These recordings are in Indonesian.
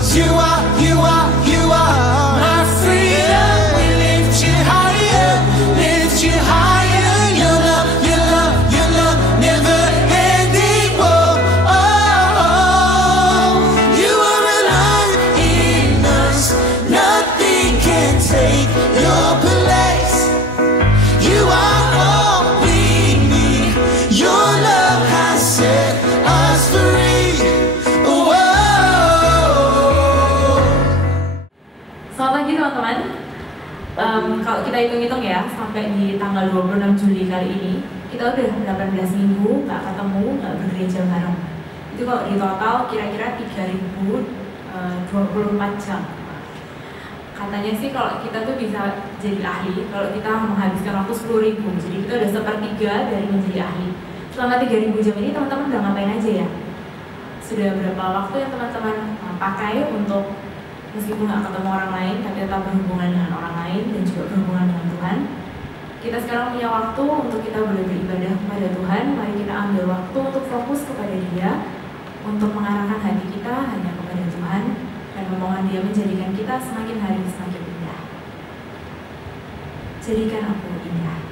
'Cause you are my freedom. We lift you higher, lift you higher. Your love, your love, your love, never ending. Oh, you are alive in us. Nothing can take your place. You are all we need. Your love has set us free. Selamat pagi teman-teman. Kalau kita hitung-hitung ya, sampai di tanggal 26 Juli kali ini, kita udah 18 minggu nggak ketemu, nggak bergereja bareng. Itu kalau di total kira-kira 3.024 jam. Katanya sih kalau kita tuh bisa jadi ahli, kalau kita menghabiskan waktu 10.000. Jadi kita udah 1/3 dari menjadi ahli. Selama 3.000 jam ini teman-teman udah ngapain aja ya? Sudah berapa waktu yang teman-teman pakai untuk meskipun nggak ketemu orang lain, tapi tetap berhubungan dengan orang lain dan juga berhubungan dengan Tuhan. Kita sekarang punya waktu untuk kita boleh beribadah kepada Tuhan. Mari kita ambil waktu untuk fokus kepada Dia, untuk mengarahkan hati kita hanya kepada Tuhan, dan memohon Dia menjadikan kita semakin hari semakin indah. Jadikan aku indah.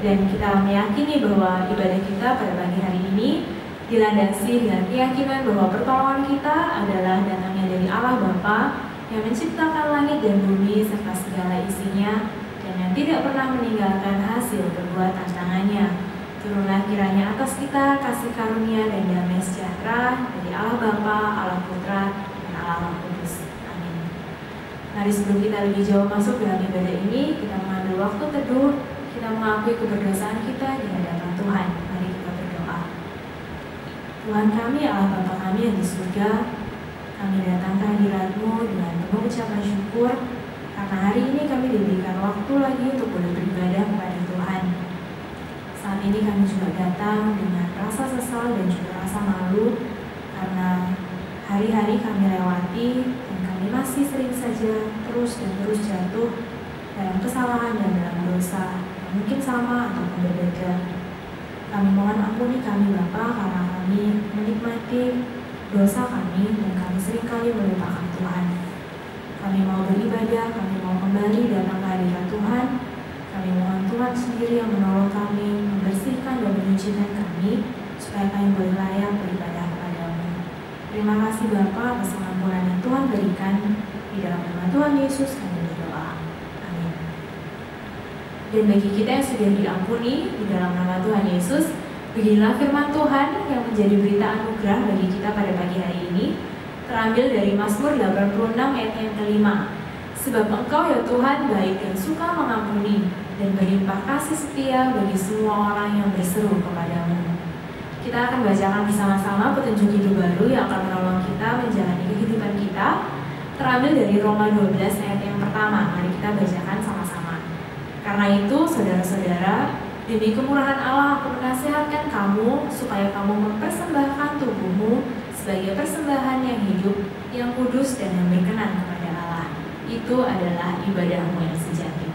Dan kita meyakini bahwa ibadah kita pada pagi hari ini dilandasi dengan keyakinan bahwa pertolongan kita adalah datangnya dari Allah Bapa yang menciptakan langit dan bumi serta segala isinya, dan yang tidak pernah meninggalkan hasil perbuatan tangannya. Turunlah kiranya atas kita kasih karunia dan damai sejahtera dari Allah Bapa, Allah Putra, dan Allah Roh Kudus. Amin. Mari sebelum kita lebih jauh masuk dalam ibadah ini, kita mengambil waktu teduh. Kita mengakui keberdosaan kita di hadapan Tuhan. Mari kita berdoa. Tuhan kami, Allah Bapa kami yang di surga, kami datang ke hadirat-Mu dengan penuh ucapan syukur, karena hari ini kami diberikan waktu lagi untuk boleh beribadah kepada Tuhan. Saat ini kami juga datang dengan rasa sesal dan juga rasa malu, karena hari-hari kami lewati dan kami masih sering saja terus jatuh dalam kesalahan dan dalam dosa. dosa kami dan kami seringkali melupakan Tuhan. Kami mau beribadah, kami mau kembali datang ke hadirat Tuhan. Kami mohon Tuhan sendiri yang menolong kami, membersihkan dan menyucikan kami, supaya kami boleh layak beribadah kepadamu. Terima kasih Bapa atas pengampunan yang Tuhan berikan. Di dalam nama Tuhan Yesus kami berdoa. Amin. Dan bagi kita yang sudah diampuni di dalam nama Tuhan Yesus, beginilah firman Tuhan yang menjadi berita anugerah bagi kita pada pagi hari ini, terambil dari Mazmur 86 ayat yang kelima. Sebab Engkau ya Tuhan baik dan suka mengampuni, dan berlimpah kasih setia bagi semua orang yang berseru kepadamu. Kita akan bacakan bersama-sama petunjuk hidup baru yang akan menolong kita menjalani kehidupan kita, terambil dari Roma 12 ayat yang pertama. Mari kita bacakan sama-sama. Karena itu, saudara-saudara, demi kemurahan Allah aku menasihatkan kamu supaya kamu mempersembahkan tubuhmu sebagai persembahan yang hidup, yang kudus dan yang berkenan kepada Allah. Itu adalah ibadahmu yang sejati.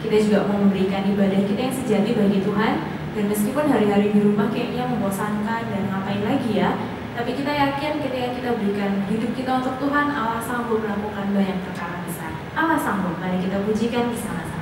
Kita juga mau memberikan ibadah kita yang sejati bagi Tuhan. Dan meskipun hari-hari di rumah kayaknya membosankan dan ngapain lagi ya, tapi kita yakin ketika kita berikan hidup kita untuk Tuhan, Allah sanggup melakukan banyak perkara besar. Allah sanggup, mari kita pujikan bersama-sama.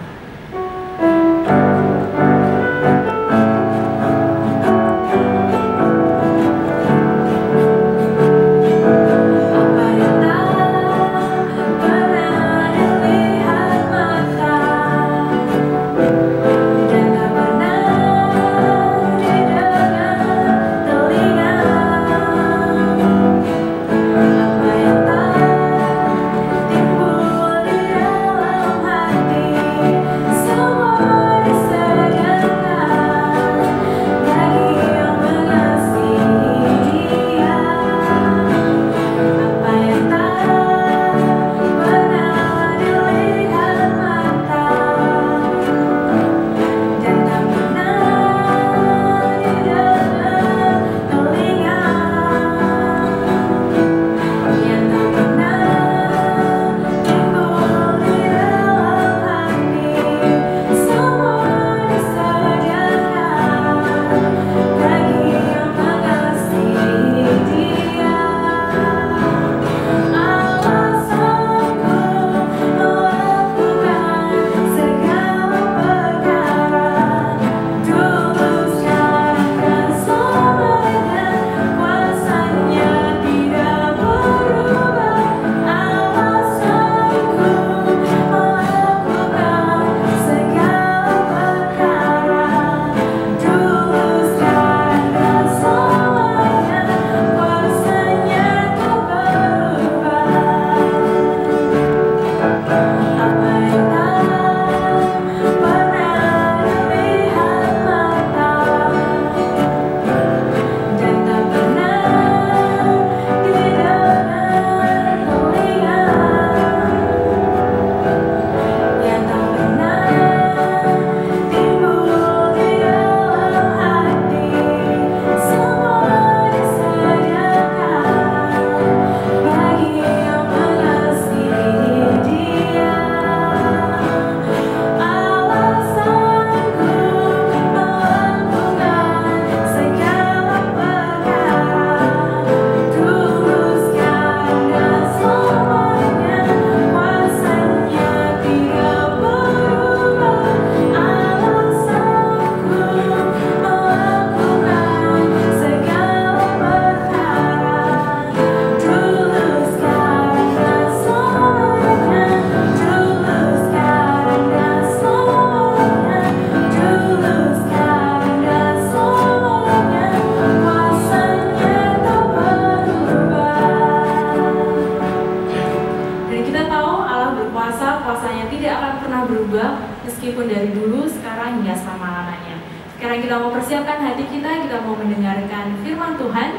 meskipun dari dulu, sekarang hingga selama-lamanya. Sekarang kita mau persiapkan hati kita mau mendengarkan firman Tuhan.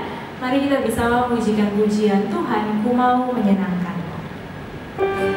Mari kita bersama memujikan pujian Tuhan, ku mau menyenangkan. Ku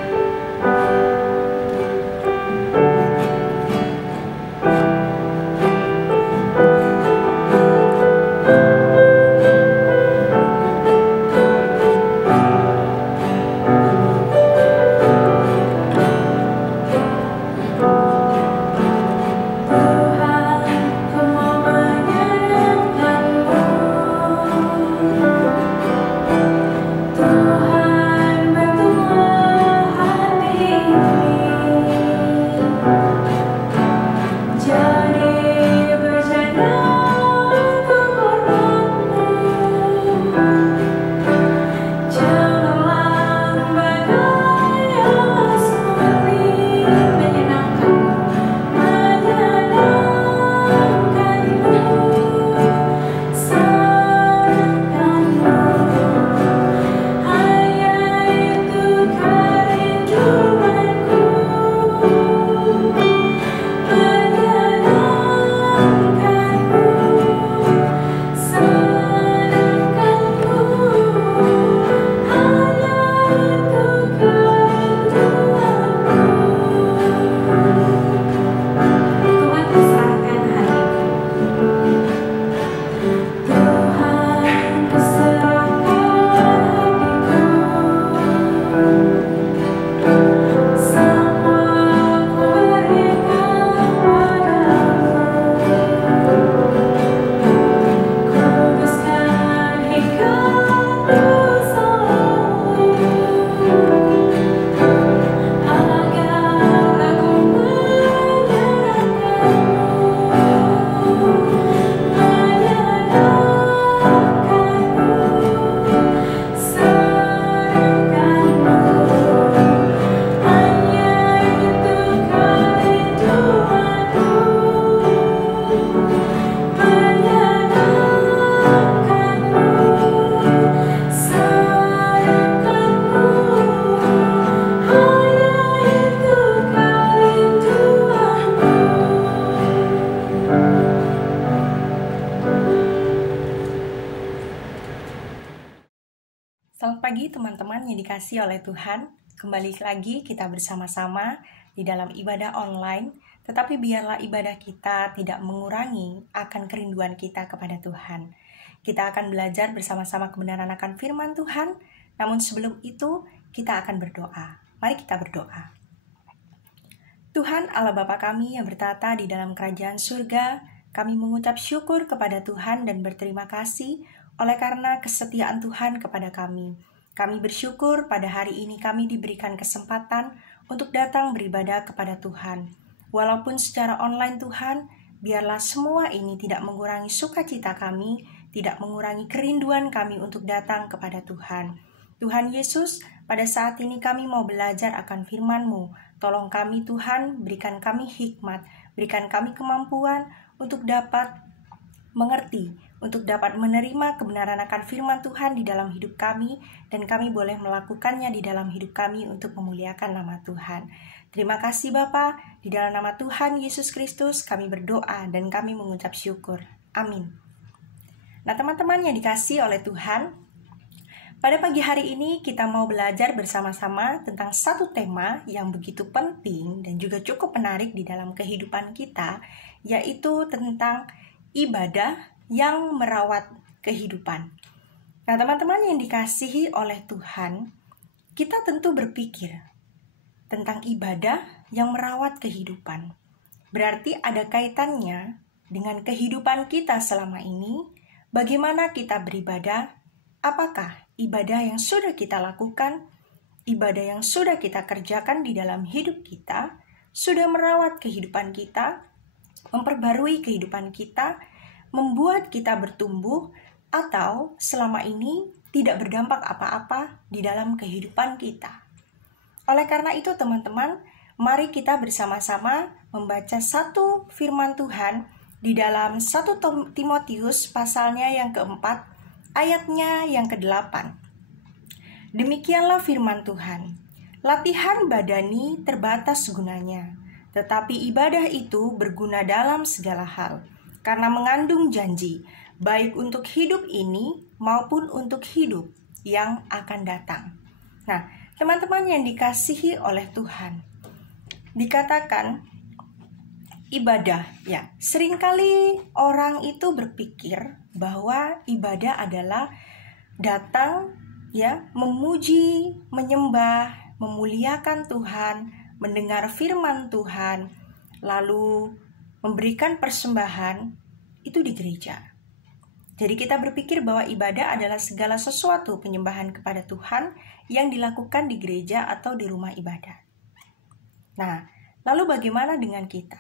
teman-teman yang dikasihi oleh Tuhan. Kembali lagi kita bersama-sama di dalam ibadah online. Tetapi biarlah ibadah kita tidak mengurangi akan kerinduan kita kepada Tuhan. Kita akan belajar bersama-sama kebenaran akan firman Tuhan. Namun sebelum itu kita akan berdoa. Mari kita berdoa. Tuhan Allah Bapa kami yang bertata di dalam kerajaan surga, kami mengucap syukur kepada Tuhan dan berterima kasih oleh karena kesetiaan Tuhan kepada kami. Kami bersyukur pada hari ini kami diberikan kesempatan untuk datang beribadah kepada Tuhan. Walaupun secara online Tuhan, biarlah semua ini tidak mengurangi sukacita kami, tidak mengurangi kerinduan kami untuk datang kepada Tuhan. Tuhan Yesus, pada saat ini kami mau belajar akan firman-Mu. Tolong kami Tuhan, berikan kami hikmat, berikan kami kemampuan untuk dapat mengerti, untuk dapat menerima kebenaran akan firman Tuhan di dalam hidup kami, dan kami boleh melakukannya di dalam hidup kami untuk memuliakan nama Tuhan. Terima kasih Bapa, di dalam nama Tuhan Yesus Kristus kami berdoa dan kami mengucap syukur. Amin. Nah teman-teman yang dikasihi oleh Tuhan, pada pagi hari ini kita mau belajar bersama-sama tentang satu tema yang begitu penting dan juga cukup menarik di dalam kehidupan kita, yaitu tentang ibadah yang merawat kehidupan. Nah teman-teman yang dikasihi oleh Tuhan, kita tentu berpikir tentang ibadah yang merawat kehidupan. Berarti ada kaitannya dengan kehidupan kita selama ini, bagaimana kita beribadah, apakah ibadah yang sudah kita lakukan, ibadah yang sudah kita kerjakan di dalam hidup kita, sudah merawat kehidupan kita, memperbarui kehidupan kita, membuat kita bertumbuh, atau selama ini tidak berdampak apa-apa di dalam kehidupan kita. Oleh karena itu teman-teman, mari kita bersama-sama membaca satu firman Tuhan di dalam 1 Timotius pasalnya yang keempat, ayatnya yang ke-8. Demikianlah firman Tuhan, latihan badani terbatas gunanya, tetapi ibadah itu berguna dalam segala hal, karena mengandung janji, baik untuk hidup ini maupun untuk hidup yang akan datang. Nah, teman-teman yang dikasihi oleh Tuhan, dikatakan ibadah, ya, seringkali orang itu berpikir bahwa ibadah adalah datang, ya, memuji, menyembah, memuliakan Tuhan, mendengar firman Tuhan, lalu memberikan persembahan itu di gereja. Jadi kita berpikir bahwa ibadah adalah segala sesuatu penyembahan kepada Tuhan yang dilakukan di gereja atau di rumah ibadah. Nah, lalu bagaimana dengan kita?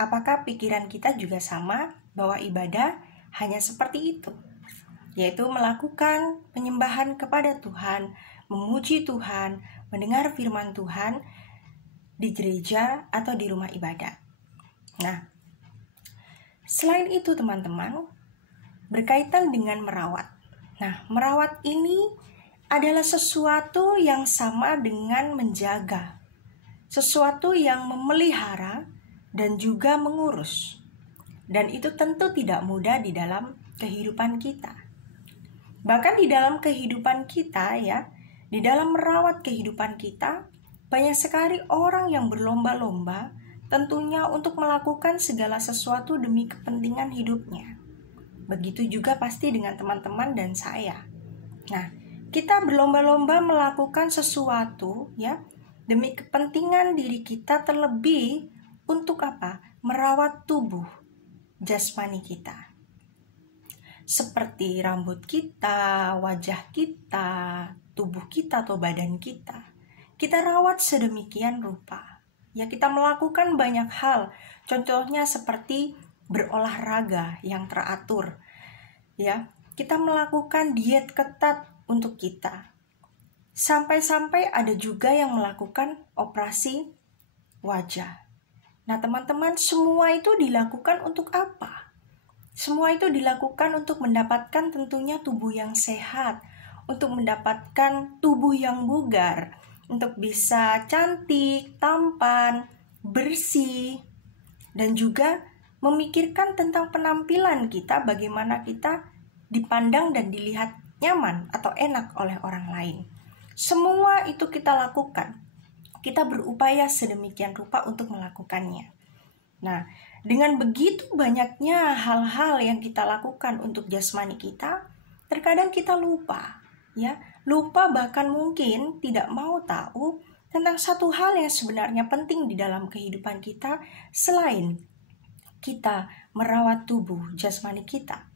Apakah pikiran kita juga sama bahwa ibadah hanya seperti itu? Yaitu melakukan penyembahan kepada Tuhan, memuji Tuhan, mendengar firman Tuhan di gereja atau di rumah ibadah. Nah, selain itu teman-teman, berkaitan dengan merawat. Nah, merawat ini adalah sesuatu yang sama dengan menjaga, sesuatu yang memelihara dan juga mengurus. Dan itu tentu tidak mudah di dalam kehidupan kita. Bahkan di dalam kehidupan kita, ya, di dalam merawat kehidupan kita, banyak sekali orang yang berlomba-lomba tentunya untuk melakukan segala sesuatu demi kepentingan hidupnya. Begitu juga pasti dengan teman-teman dan saya. Nah, kita berlomba-lomba melakukan sesuatu, ya, demi kepentingan diri kita, terlebih untuk apa? Merawat tubuh jasmani kita. Seperti rambut kita, wajah kita, tubuh kita atau badan kita. Kita rawat sedemikian rupa. Ya, kita melakukan banyak hal. Contohnya seperti berolahraga yang teratur. Ya, kita melakukan diet ketat untuk kita. Sampai-sampai ada juga yang melakukan operasi wajah. Nah, teman-teman, semua itu dilakukan untuk apa? Semua itu dilakukan untuk mendapatkan tentunya tubuh yang sehat, untuk mendapatkan tubuh yang bugar, untuk bisa cantik, tampan, bersih, dan juga memikirkan tentang penampilan kita, bagaimana kita dipandang dan dilihat nyaman atau enak oleh orang lain. Semua itu kita lakukan. Kita berupaya sedemikian rupa untuk melakukannya. Nah, dengan begitu banyaknya hal-hal yang kita lakukan untuk jasmani kita, terkadang kita lupa, ya, lupa bahkan mungkin tidak mau tahu tentang satu hal yang sebenarnya penting di dalam kehidupan kita selain kita merawat tubuh jasmani kita,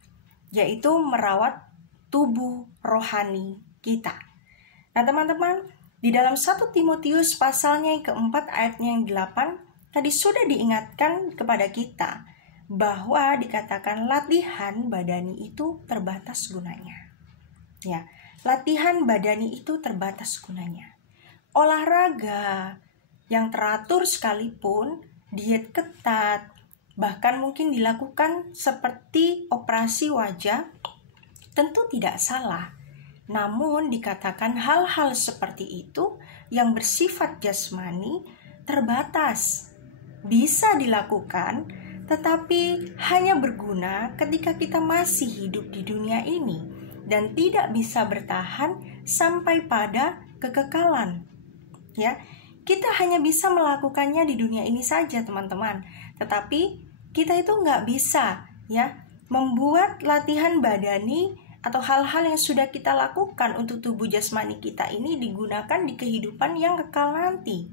yaitu merawat tubuh rohani kita. Nah, teman-teman, di dalam 1 Timotius pasalnya yang keempat ayatnya yang 8 tadi sudah diingatkan kepada kita bahwa dikatakan latihan badani itu terbatas gunanya. Ya, latihan badani itu terbatas gunanya. Olahraga yang teratur sekalipun, diet ketat, bahkan mungkin dilakukan seperti operasi wajah, tentu tidak salah. Namun dikatakan hal-hal seperti itu yang bersifat jasmani terbatas. Bisa dilakukan, tetapi hanya berguna ketika kita masih hidup di dunia ini dan tidak bisa bertahan sampai pada kekekalan. Ya, kita hanya bisa melakukannya di dunia ini saja, teman-teman. Tetapi kita itu nggak bisa, ya, membuat latihan badani atau hal-hal yang sudah kita lakukan untuk tubuh jasmani kita ini digunakan di kehidupan yang kekal nanti.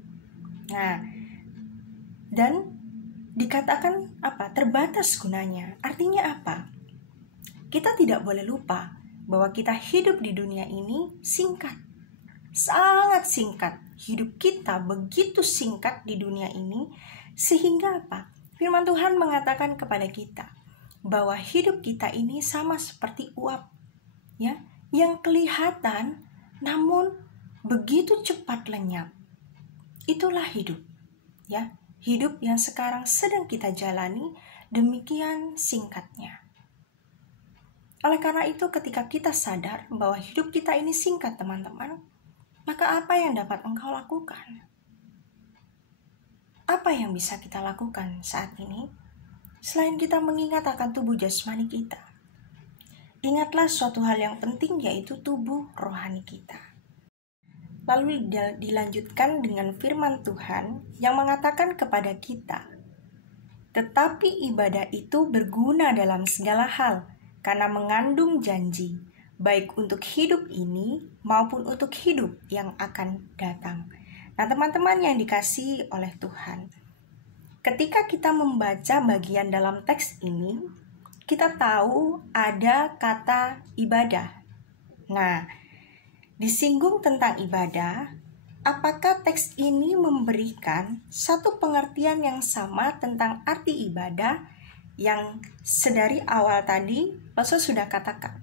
Nah, dan dikatakan apa? Terbatas gunanya. Artinya apa? Kita tidak boleh lupa bahwa kita hidup di dunia ini singkat. Sangat singkat. Hidup kita begitu singkat di dunia ini, sehingga apa? Firman Tuhan mengatakan kepada kita bahwa hidup kita ini sama seperti uap, ya, yang kelihatan namun begitu cepat lenyap. Itulah hidup, ya, hidup yang sekarang sedang kita jalani demikian singkatnya. Oleh karena itu, ketika kita sadar bahwa hidup kita ini singkat, teman-teman, maka apa yang dapat engkau lakukan? Apa yang bisa kita lakukan saat ini? Selain kita mengingat akan tubuh jasmani kita, ingatlah suatu hal yang penting, yaitu tubuh rohani kita. Lalu dilanjutkan dengan firman Tuhan yang mengatakan kepada kita, tetapi ibadah itu berguna dalam segala hal, karena mengandung janji, baik untuk hidup ini maupun untuk hidup yang akan datang. Nah, teman-teman yang dikasihi oleh Tuhan, ketika kita membaca bagian dalam teks ini, kita tahu ada kata ibadah. Nah, disinggung tentang ibadah, apakah teks ini memberikan satu pengertian yang sama tentang arti ibadah yang sedari awal tadi Rasul sudah katakan?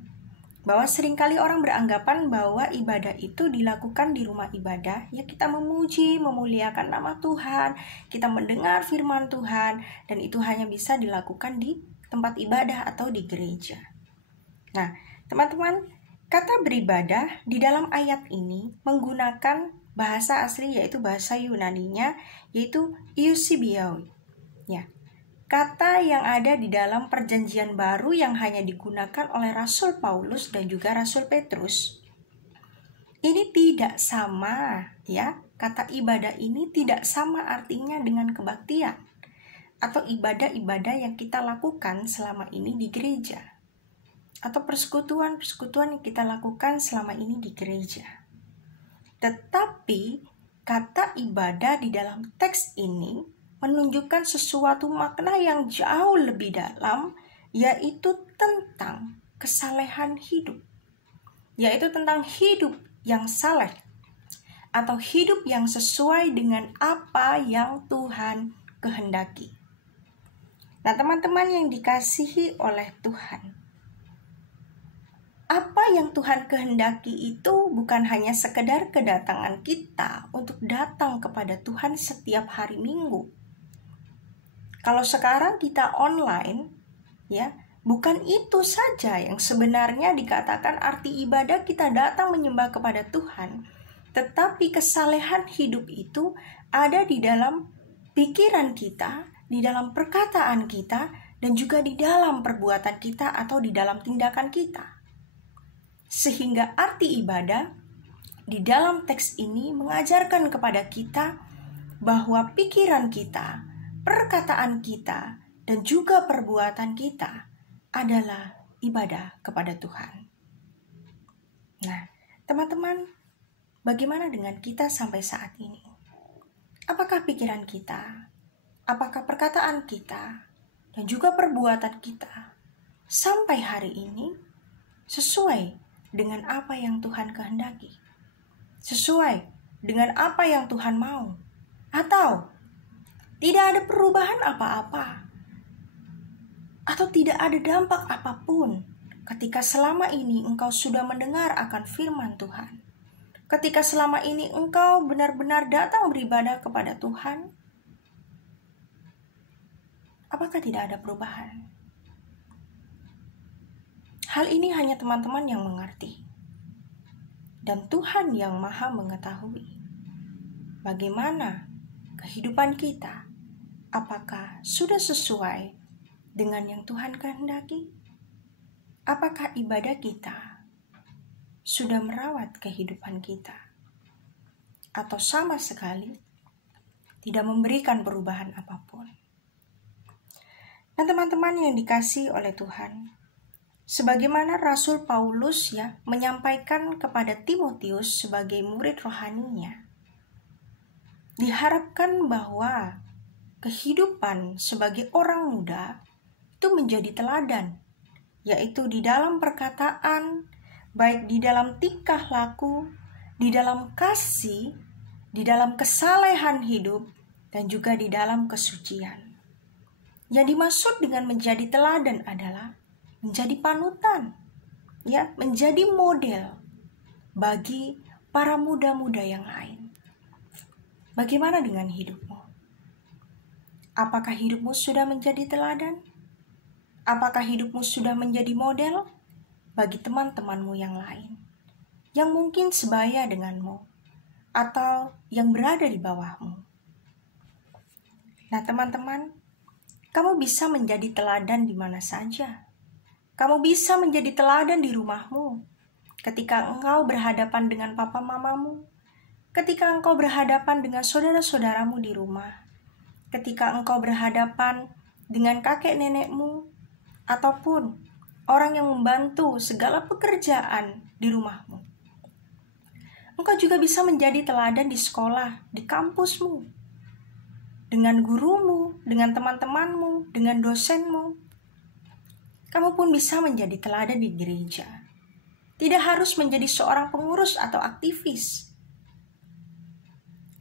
Bahwa seringkali orang beranggapan bahwa ibadah itu dilakukan di rumah ibadah, ya, kita memuji, memuliakan nama Tuhan, kita mendengar firman Tuhan, dan itu hanya bisa dilakukan di tempat ibadah atau di gereja. Nah, teman-teman, kata beribadah di dalam ayat ini menggunakan bahasa asli, yaitu bahasa Yunaninya, yaitu eusebioi. Ya, kata yang ada di dalam perjanjian baru yang hanya digunakan oleh Rasul Paulus dan juga Rasul Petrus. Ini tidak sama, ya. Kata ibadah ini tidak sama artinya dengan kebaktian atau ibadah-ibadah yang kita lakukan selama ini di gereja, atau persekutuan-persekutuan yang kita lakukan selama ini di gereja. Tetapi kata ibadah di dalam teks ini menunjukkan sesuatu makna yang jauh lebih dalam, yaitu tentang kesalehan hidup, yaitu tentang hidup yang saleh atau hidup yang sesuai dengan apa yang Tuhan kehendaki. Nah, teman-teman yang dikasihi oleh Tuhan, apa yang Tuhan kehendaki itu bukan hanya sekedar kedatangan kita untuk datang kepada Tuhan setiap hari Minggu. Kalau sekarang kita online, ya, bukan itu saja yang sebenarnya dikatakan arti ibadah kita datang menyembah kepada Tuhan. Tetapi kesalehan hidup itu ada di dalam pikiran kita, di dalam perkataan kita, dan juga di dalam perbuatan kita atau di dalam tindakan kita. Sehingga arti ibadah di dalam teks ini mengajarkan kepada kita bahwa pikiran kita, perkataan kita, dan juga perbuatan kita adalah ibadah kepada Tuhan. Nah, teman-teman, bagaimana dengan kita sampai saat ini? Apakah pikiran kita, apakah perkataan kita, dan juga perbuatan kita sampai hari ini sesuai dengan apa yang Tuhan kehendaki? Sesuai dengan apa yang Tuhan mau? Atau tidak ada perubahan apa-apa? Atau tidak ada dampak apapun ketika selama ini engkau sudah mendengar akan firman Tuhan? Ketika selama ini engkau benar-benar datang beribadah kepada Tuhan, apakah tidak ada perubahan? Hal ini hanya teman-teman yang mengerti. Dan Tuhan yang Maha mengetahui bagaimana kehidupan kita, apakah sudah sesuai dengan yang Tuhan kehendaki? Apakah ibadah kita sudah merawat kehidupan kita? Atau sama sekali tidak memberikan perubahan apapun? Dan teman-teman yang dikasihi oleh Tuhan, sebagaimana Rasul Paulus menyampaikan kepada Timotius sebagai murid rohaninya, diharapkan bahwa kehidupan sebagai orang muda itu menjadi teladan, yaitu di dalam perkataan, baik di dalam tingkah laku, di dalam kasih, di dalam kesalehan hidup, dan juga di dalam kesucian. Yang dimaksud dengan menjadi teladan adalah menjadi panutan, menjadi model bagi para muda-muda yang lain. Bagaimana dengan hidupmu? Apakah hidupmu sudah menjadi teladan? Apakah hidupmu sudah menjadi model bagi teman-temanmu yang lain, yang mungkin sebaya denganmu, atau yang berada di bawahmu? Nah, teman-teman, kamu bisa menjadi teladan di mana saja. Kamu bisa menjadi teladan di rumahmu, ketika engkau berhadapan dengan papa mamamu, ketika engkau berhadapan dengan saudara-saudaramu di rumah, ketika engkau berhadapan dengan kakek nenekmu, ataupun orang yang membantu segala pekerjaan di rumahmu. Engkau juga bisa menjadi teladan di sekolah, di kampusmu, dengan gurumu, dengan teman-temanmu, dengan dosenmu. Kamu pun bisa menjadi teladan di gereja. Tidak harus menjadi seorang pengurus atau aktivis.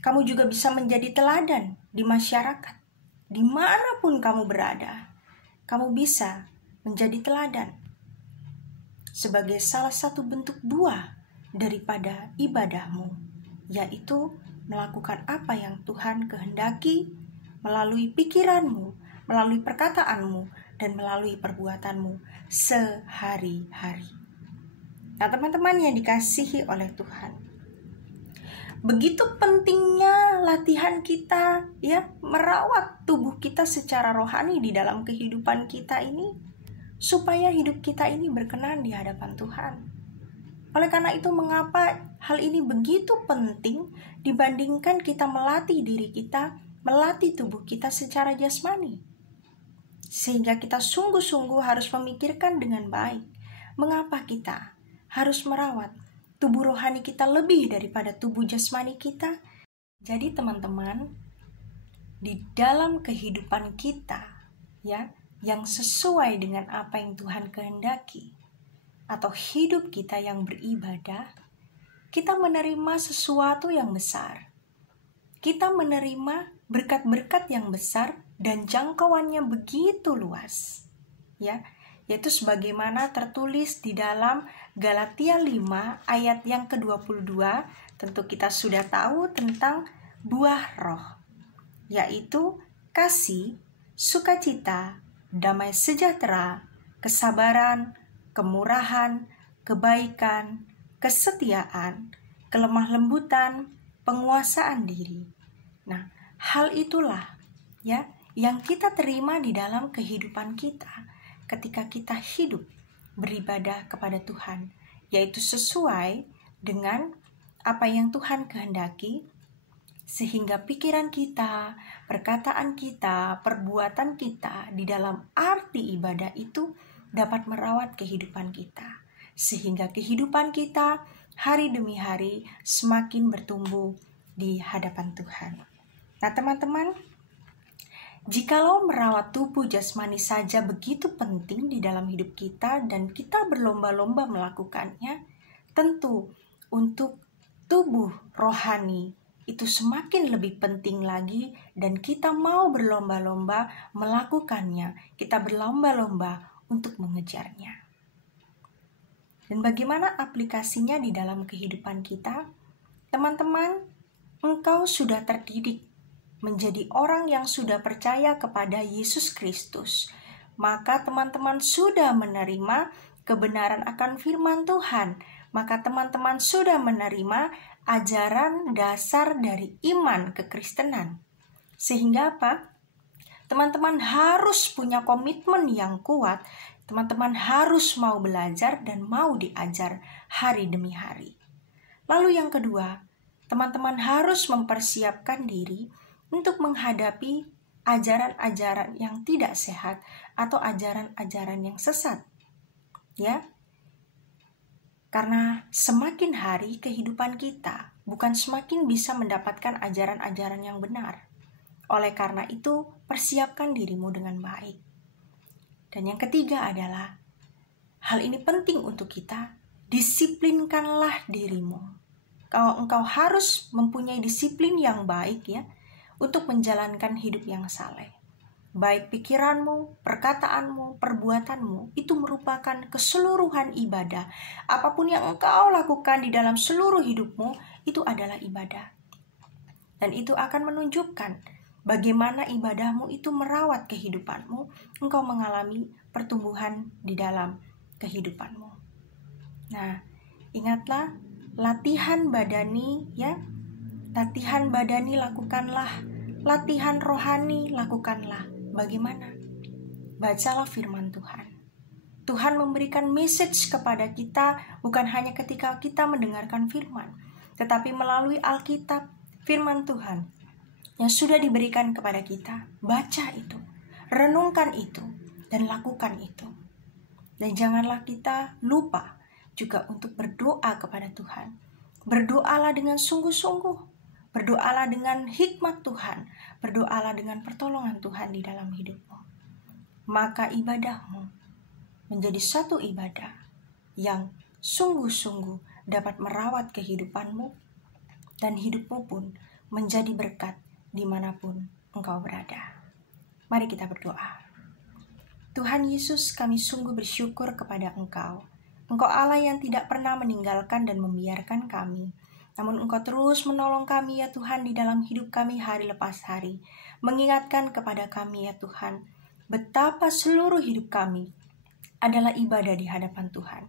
Kamu juga bisa menjadi teladan di masyarakat. Dimanapun kamu berada, kamu bisa menjadi teladan. Sebagai salah satu bentuk buah daripada ibadahmu, yaitu melakukan apa yang Tuhan kehendaki melalui pikiranmu, melalui perkataanmu, dan melalui perbuatanmu sehari-hari. Nah, teman-teman yang dikasihi oleh Tuhan, begitu pentingnya latihan kita merawat tubuh kita secara rohani di dalam kehidupan kita ini, supaya hidup kita ini berkenan di hadapan Tuhan. Oleh karena itu, mengapa hal ini begitu penting dibandingkan kita melatih diri kita, melatih tubuh kita secara jasmani? Sehingga kita sungguh-sungguh harus memikirkan dengan baik, mengapa kita harus merawat tubuh rohani kita lebih daripada tubuh jasmani kita. Jadi teman-teman, di dalam kehidupan kita yang sesuai dengan apa yang Tuhan kehendaki, atau hidup kita yang beribadah, kita menerima sesuatu yang besar. Kita menerima berkat-berkat yang besar dan jangkauannya begitu luas. Yaitu sebagaimana tertulis di dalam Galatia 5 ayat yang ke-22, tentu kita sudah tahu tentang buah roh, yaitu kasih, sukacita, damai sejahtera, kesabaran, kemurahan, kebaikan, kesetiaan, kelemah lembutan, penguasaan diri. Nah, hal itulah yang kita terima di dalam kehidupan kita ketika kita hidup beribadah kepada Tuhan, yaitu sesuai dengan apa yang Tuhan kehendaki, sehingga pikiran kita, perkataan kita, perbuatan kita di dalam arti ibadah itu dapat merawat kehidupan kita, sehingga kehidupan kita hari demi hari semakin bertumbuh di hadapan Tuhan. Nah teman-teman, jikalau merawat tubuh jasmani saja begitu penting di dalam hidup kita dan kita berlomba-lomba melakukannya, tentu untuk tubuh rohani itu semakin lebih penting lagi dan kita mau berlomba-lomba melakukannya, kita berlomba-lomba untuk mengejarnya. Dan bagaimana aplikasinya di dalam kehidupan kita? Teman-teman, engkau sudah terdidik menjadi orang yang sudah percaya kepada Yesus Kristus. Maka teman-teman sudah menerima kebenaran akan firman Tuhan. Maka teman-teman sudah menerima ajaran dasar dari iman kekristenan. Sehingga apa? Teman-teman harus punya komitmen yang kuat. Teman-teman harus mau belajar dan mau diajar hari demi hari. Lalu yang kedua, teman-teman harus mempersiapkan diri untuk menghadapi ajaran-ajaran yang tidak sehat atau ajaran-ajaran yang sesat. Ya, karena semakin hari kehidupan kita bukan semakin bisa mendapatkan ajaran-ajaran yang benar. Oleh karena itu, persiapkan dirimu dengan baik. Dan yang ketiga adalah, hal ini penting untuk kita, disiplinkanlah dirimu. Kalau engkau harus mempunyai disiplin yang baik ya, untuk menjalankan hidup yang saleh. Baik pikiranmu, perkataanmu, perbuatanmu, itu merupakan keseluruhan ibadah. Apapun yang engkau lakukan di dalam seluruh hidupmu, itu adalah ibadah. Dan itu akan menunjukkan bagaimana ibadahmu itu merawat kehidupanmu, engkau mengalami pertumbuhan di dalam kehidupanmu. Nah, ingatlah, latihan badani ya, latihan badani lakukanlah, latihan rohani lakukanlah. Bagaimana? Bacalah firman Tuhan. Tuhan memberikan message kepada kita bukan hanya ketika kita mendengarkan firman, tetapi melalui Alkitab, firman Tuhan yang sudah diberikan kepada kita. Baca itu, renungkan itu, dan lakukan itu. Dan janganlah kita lupa juga untuk berdoa kepada Tuhan. Berdoalah dengan sungguh-sungguh. Berdoalah dengan hikmat Tuhan. Berdoalah dengan pertolongan Tuhan di dalam hidupmu. Maka ibadahmu menjadi satu ibadah yang sungguh-sungguh dapat merawat kehidupanmu dan hidupmu pun menjadi berkat dimanapun engkau berada. Mari kita berdoa. Tuhan Yesus, kami sungguh bersyukur kepada Engkau. Engkau Allah yang tidak pernah meninggalkan dan membiarkan kami. Namun Engkau terus menolong kami ya Tuhan di dalam hidup kami hari lepas hari. Mengingatkan kepada kami ya Tuhan, betapa seluruh hidup kami adalah ibadah di hadapan Tuhan.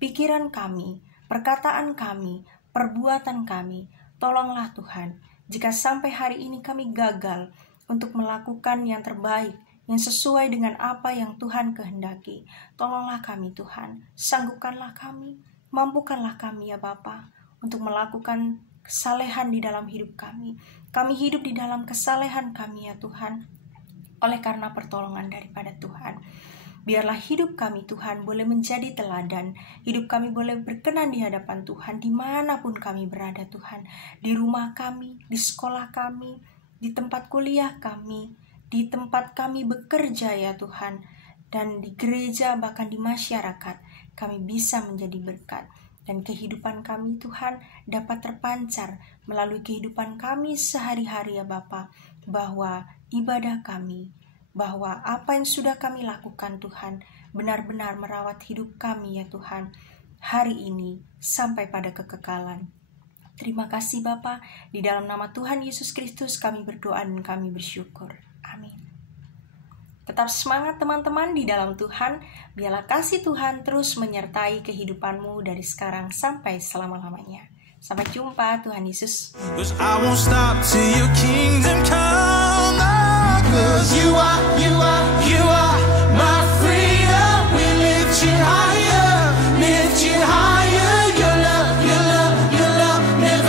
Pikiran kami, perkataan kami, perbuatan kami, tolonglah Tuhan. Jika sampai hari ini kami gagal untuk melakukan yang terbaik, yang sesuai dengan apa yang Tuhan kehendaki, tolonglah kami Tuhan. Sanggupkanlah kami, mampukanlah kami ya Bapa, untuk melakukan kesalehan di dalam hidup kami. Kami hidup di dalam kesalehan kami ya Tuhan, oleh karena pertolongan daripada Tuhan. Biarlah hidup kami Tuhan boleh menjadi teladan. Hidup kami boleh berkenan di hadapan Tuhan dimanapun kami berada Tuhan. Di rumah kami, di sekolah kami, di tempat kuliah kami, di tempat kami bekerja ya Tuhan. Dan di gereja bahkan di masyarakat kami bisa menjadi berkat. Dan kehidupan kami Tuhan dapat terpancar melalui kehidupan kami sehari-hari ya Bapa, bahwa ibadah kami, bahwa apa yang sudah kami lakukan Tuhan benar-benar merawat hidup kami ya Tuhan hari ini sampai pada kekekalan. Terima kasih Bapa, di dalam nama Tuhan Yesus Kristus kami berdoa dan kami bersyukur. Amin. Tetap semangat teman-teman di dalam Tuhan. Biarlah kasih Tuhan terus menyertai kehidupanmu dari sekarang sampai selama-lamanya. Sampai jumpa, Tuhan Yesus. 'Cause I won't stop till your kingdom come. 'Cause you are my freedom. We lift you higher, lift you higher. Your love never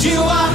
You are